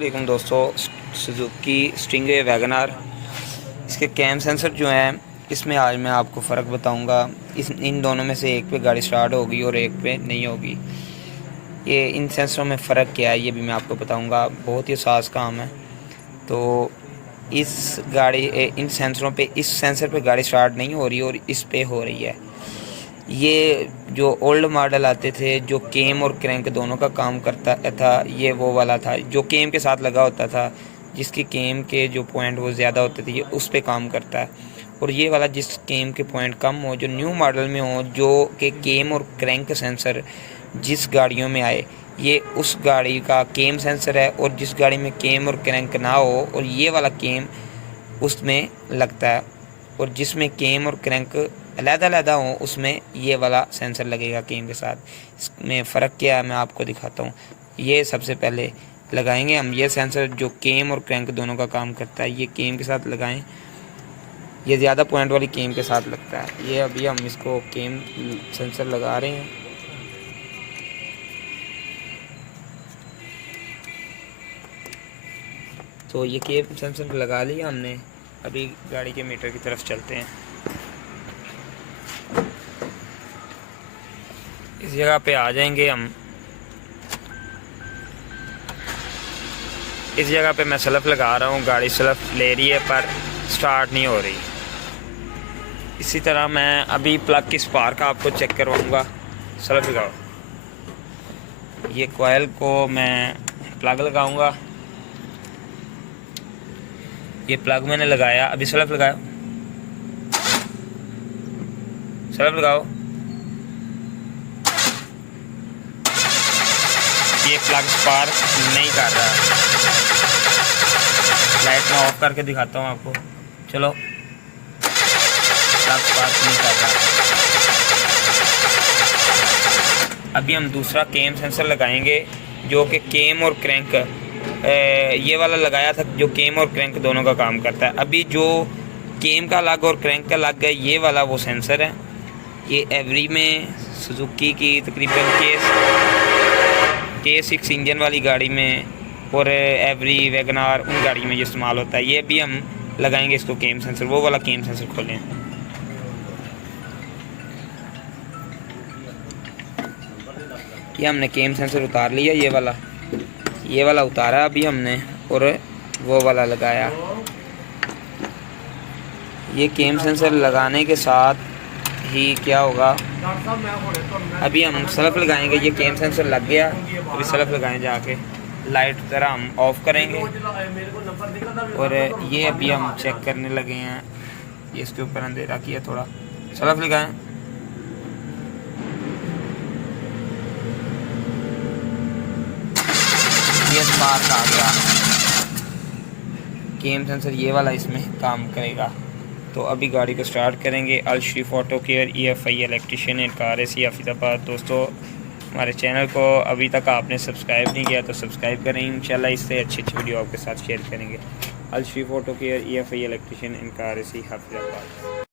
वालेकुम दोस्तों, Suzuki stingray WagonR इसके कैम सेंसर जो हैं इसमें आज मैं आपको फ़र्क बताऊंगा। इन दोनों में से एक पे गाड़ी स्टार्ट होगी और एक पे नहीं होगी। ये इन सेंसरों में फ़र्क क्या है ये भी मैं आपको बताऊंगा। बहुत ही आसान काम है। तो इन सेंसरों पे, इस सेंसर पे गाड़ी स्टार्ट नहीं हो रही और इस पे हो रही है। ये जो ओल्ड मॉडल आते थे जो केम और क्रैंक दोनों का काम करता था, ये वो वाला था जो केम के साथ लगा होता था, जिसकी केम के जो पॉइंट वो ज़्यादा होते थे, ये उस पे काम करता है। और ये वाला जिस केम के पॉइंट कम हो, जो न्यू मॉडल में हो, जो कि केम और क्रैंक सेंसर जिस गाड़ियों में आए, ये उस गाड़ी का केम सेंसर है। और जिस गाड़ी में केम और क्रैंक ना हो और ये वाला केम उसमें लगता है, और जिसमें केम और क्रैंक अलग-अलग हो उसमें ये वाला सेंसर लगेगा केम के साथ। इसमें फ़र्क क्या है मैं आपको दिखाता हूँ। ये सबसे पहले लगाएंगे हम ये सेंसर जो केम और क्रैंक दोनों का काम करता है। ये केम के साथ लगाएं, ये ज़्यादा पॉइंट वाली केम के साथ लगता है। ये अभी हम इसको केम सेंसर लगा रहे हैं। तो ये केम सेंसर लगा लिया हमने। अभी गाड़ी के मीटर की तरफ चलते हैं। इस जगह पे आ जाएंगे हम। इस जगह पे मैं सेल्फ लगा रहा हूँ, गाड़ी सेल्फ ले रही है पर स्टार्ट नहीं हो रही। इसी तरह मैं अभी प्लग की स्पार्क आपको चेक करवाऊँगा। सेल्फ लगाओ। ये कॉइल को मैं प्लग लगाऊंगा। ये प्लग मैंने लगाया। अभी सेल्फ लगाओ, सेल्फ लगाओ। ये प्लग स्पार्क नहीं कर रहा। लाइट मैं ऑफ करके दिखाता हूँ आपको। चलो, प्लग स्पार्क नहीं कर रहा। अभी हम दूसरा केम सेंसर लगाएंगे जो कि केम और क्रैंक, ये वाला लगाया था जो केम और क्रैंक दोनों का काम करता है। अभी जो केम का अलग और क्रैंक का अलग है, ये वाला वो सेंसर है। ये एवरी में, सुजुकी की तकरीबन K6 इंजन वाली गाड़ी में और एवरी वैगनार उन गाड़ी में ये इस्तेमाल होता है। ये भी हम लगाएंगे इसको केम सेंसर। वो वाला केम सेंसर खोलें। ये हमने केम सेंसर उतार लिया। ये वाला उतारा अभी हमने और वो वाला लगाया। ये केम सेंसर लगाने के साथ ही क्या होगा, अभी हम सेल्फ लगाएंगे। ये केम सेंसर लग गया। अभी सेल्फ लगाएं जाके। लाइट ज़रा हम ऑफ करेंगे और ये अभी हम चेक करने लगे हैं। ये इसके ऊपर अंधेरा किया थोड़ा। सेल्फ लगाएं। ये स्पार्क आ गया। केम सेंसर ये वाला इसमें काम करेगा। तो अभी गाड़ी को स्टार्ट करेंगे। Al Sharif auto care, EFI electrician in car AC Hafizabad. दोस्तों, हमारे चैनल को अभी तक आपने सब्सक्राइब नहीं किया तो सब्सक्राइब करें। इंशाल्लाह इससे अच्छी वीडियो आपके साथ शेयर करेंगे। Al Sharif auto care, EFI electrician in car AC Hafizabad.